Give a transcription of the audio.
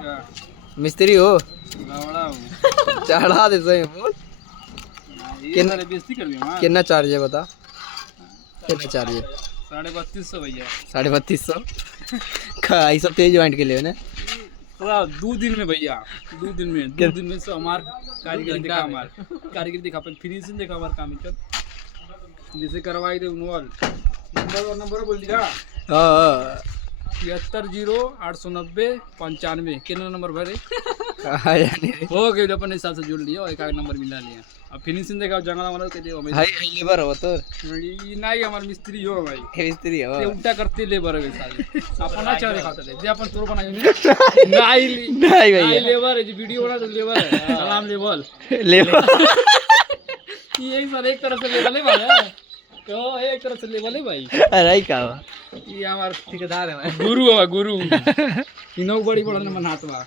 क्या मिस्त्री हो? लवड़ा हूँ। चढ़ा दे सही बोल। ये सारे बेइज्जती कर दिया मां। कितना चार्ज है बता? कितना चार्ज है? 3250 भैया। 3250 खाई सब तेज ज्वाइंट के लिए ना। थोड़ा 2 दिन में भैया, 2 दिन में 2 दिन में से हमार कारीगर देखा, हमार कारीगर देखा, अपन फिनिशिंग देखा हमार काम कर जैसे करवाई थे उनवाल नंबर बोल दिया। हाँ 73089095 कितना नंबर भरे हाँ यानी हो गए अपन हिसाब से जोड़ लिया और एक नंबर मिला लिया। अब फिनिशिंग देखा जंगला वाला के दियो हाई लेबर हो तो नहीं हमार मिस्त्री हो भाई मिस्त्री हो। ते उल्टा करते लेबर है साले अपना चाहे खाता है जे अपन तोर बनाई नहीं भैया लेबर है जी वीडियो बना तो लेबर है सलाम लेवल लेबर ये एक तरह से लेवल है भाई तो एक तरह से लेवल है भाई। अरे का ये हमार ठेकेदार है गुरु है गुरु इनो बड़ी बड़ा मन हाथ बा